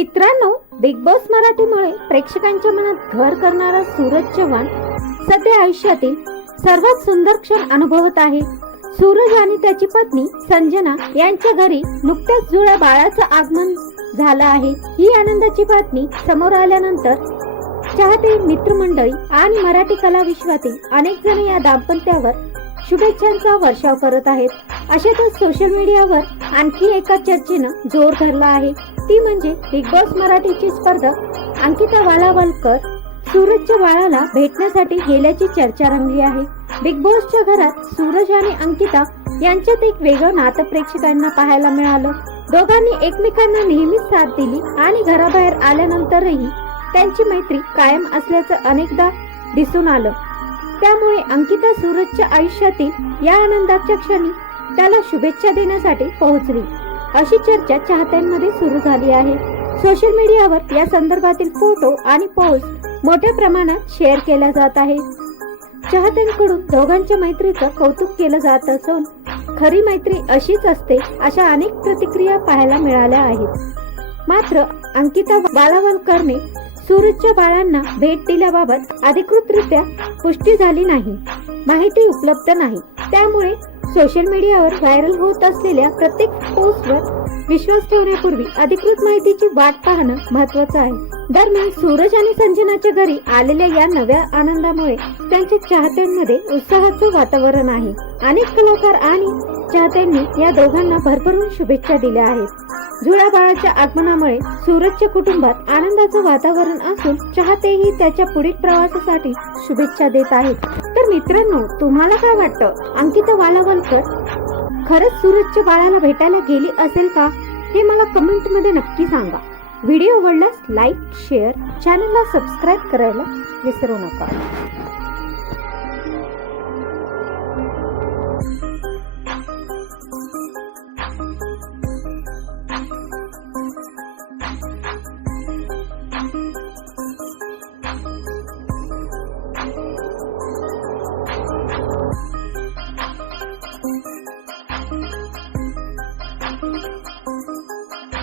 मित्रांनो, big boss मराठीमुळे प्रेक्षकांच्या मनात घर करणारा सूरज चव्हाण सध्या आयुष्यातील सर्वात सुंदर क्षण अनुभवत आहे. सूरज आणि त्याची पत्नी संजना यांच्या घरी नुकत्याच जुळ्या बाळाचं आगमन झालं आहे. ही आनंदाची बातमी समोर आल्यानंतर चाहते, मित्रमंडळी आणि मराठी कला विश्वातील अनेक जण या दाम्पत्यावर शुभेच्छांचा वर्षाव करत आहेत. अशातच सोशल मीडियावर आणखी एका चर्चेनं जोर धरला आहे. ती म्हणजे बिग बॉस मराठीची स्पर्धक अंकिता वालावलकर सूरजच्या बाळाला भेटण्यासाठी गेल्याची चर्चा रंगली आहे. बिग बॉसच्या घरात सूरज आणि अंकिता यांच्यात एक वेगळं नातं प्रेक्षकांना पाहायला मिळालं. दोघांनी एकमेकांना नेहमीच साथ दिली आणि घराबाहेर आल्यानंतरही त्यांची मैत्री कायम असल्याचं अनेकदा दिसून आलं. त्यामुळे अंकिता सूरजच्या आयुष्यातील या आनंदाच्या क्षणी त्याला शुभेच्छा देण्यासाठी पोहोचली, अशी चर्चा चाहत्यांमध्ये सुरू झाली आहे. सोशल मीडियावर या संदर्भातील फोटो आणि पोस्ट मोठ्या प्रमाणात शेअर केल्या जात आहे. चाहत्यांकडून दोघांच्या मैत्रीचं कौतुक केलं जात असून खरी मैत्री अशीच असते अशा अनेक प्रतिक्रिया पाहायला मिळाल्या आहेत. मात्र अंकिता वालावलकरने सूरजच्या बाळांना भेट दिल्याबाबत अधिकृतरित्या पुष्टी झाली नाही, माहिती उपलब्ध नाही. त्यामुळे सोशल मीडियावर व्हायरल होत असलेल्या प्रत्येक पोस्टवर विश्वास ठेवण्यापूर्वी अधिकृत माहितीची वाट पाहणं महत्त्वाचं आहे. दरम्यान सूरज आणि संजनाच्या घरी आलेल्या या नव्या आनंदामुळे त्यांच्या चाहत्यांमध्ये उत्साहाचं वातावरण आहे. अनेक कलाकार आणि चाहत्यांनी या दोघांना भरभरून शुभेच्छा दिल्या आहेत. जुळ्या बाळाच्या आगमनामुळे सूरजच्या कुटुंबात आनंदाचं वातावरण असून चाहतेही त्याच्या पुढील प्रवासासाठी शुभेच्छा देत आहेत. तर मित्रांनो, तुम्हाला काय वाटतं? अंकिता वालावलकर खरंच सूरजच्या बाळाला भेटायला गेली असेल का? हे मला कमेंट मध्ये नक्की सांगा. व्हिडिओ आवडल्यास लाईक, शेअर, चॅनलला सबस्क्राईब करायला विसरू नका.